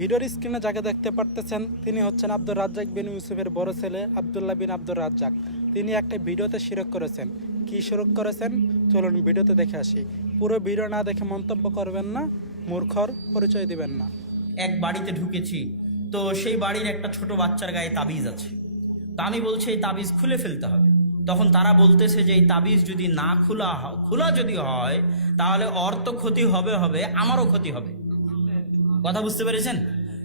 ভিডিওর স্ক্রিনে যাকে দেখতে পারতেছেন তিনি হচ্ছেন আব্দুর রাজ্জাক বিন ইউসুফের বড় ছেলে আব্দুল্লাহ বিন আব্দুর রাজ্জাক। তিনি একটা ভিডিওতে শিরক করেছেন। কি শিরক করেছেন চলুন ভিডিওতে দেখে আসি। পুরো ভিডিও না দেখে মন্তব্য করবেন না, মূর্খর পরিচয় দিবেন না। এক বাড়িতে ঢুকেছি, তো সেই বাড়ির একটা ছোট বাচ্চার গায়ে তাবিজ আছে। তা আমি বলছি এই তাবিজ খুলে ফেলতে হবে। তখন তারা বলতেছে যে এই তাবিজ যদি না খোলা যদি হয় তাহলে ওর তো ক্ষতি হবে হবে, আমারও ক্ষতি হবে। কথা বুঝতে পেরেছেন?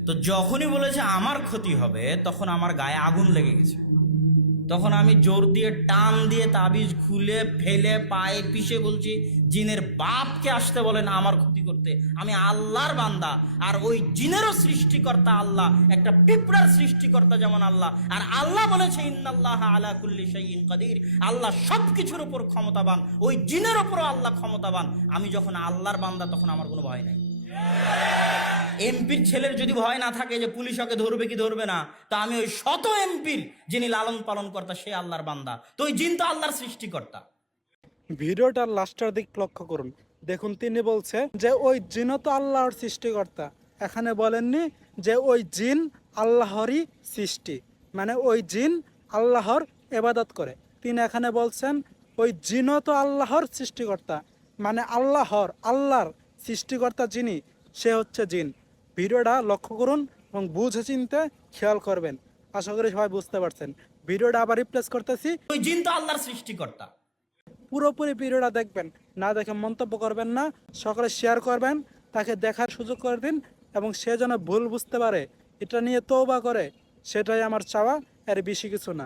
তো যখনই বলেছে আমার ক্ষতি হবে তখন আমার গায়ে আগুন লেগে গেছে। তখন আমি জোর দিয়ে টান দিয়ে তাবিজ খুলে ফেলে পায়ে পিষে বলছি, জিনের বাপকে আসতে বলেন আমার ক্ষতি করতে। আমি আল্লাহর বান্দা, আর ওই জিনেরও সৃষ্টিকর্তা আল্লাহ, একটা পিঁপড়ার সৃষ্টিকর্তা যেমন আল্লাহ। আর আল্লাহ বলেছে ইন্নাল্লাহ আলা কুল্লি শাইইন কাদির, আল্লাহ সব কিছুর উপর ক্ষমতাবান, ওই জিনের উপরও আল্লাহ ক্ষমতাবান। আমি যখন আল্লাহর বান্দা তখন আমার কোনো ভয় নাই। এমপির ছেলের যদি ভয় না থাকে যে পুলিশ ওকে ধরবে কি ধরবে না, তা আমি ওই শত এমপির যিনি লালন পালন কর্তা সে আল্লাহর বান্দা, তো ওই জিন তো আল্লাহর সৃষ্টিকর্তা। ভিডিওটার লাস্টের দিক লক্ষ্য করুন। দেখুন তিনি বলছে যে ওই জিনও তো আল্লাহর সৃষ্টিকর্তা। এখানে বলেননি যে ওই জিন আল্লাহরই সৃষ্টি, মানে ওই জিন আল্লাহর ইবাদত করে। তিনি এখানে বলছেন ওই জিনও তো আল্লাহর সৃষ্টিকর্তা, মানে আল্লাহর সৃষ্টিকর্তা যিনি সে হচ্ছে জিন। ভিডিওটা লক্ষ্য করুন এবং বুঝে চিনতে খেয়াল করবেন। আশা করি সবাই বুঝতে পারছেন। ভিডিওটা আবার রিপ্লেস করতেছি। ওই জিন তো আল্লাহর সৃষ্টিকর্তা। পুরোপুরি ভিডিওটা দেখবেন, না দেখে মন্তব্য করবেন না। সকলে শেয়ার করবেন, তাকে দেখার সুযোগ করে দিন এবং সে যেন ভুল বুঝতে পারে, এটা নিয়ে তওবা করে, সেটাই আমার চাওয়া, এর বেশি কিছু না।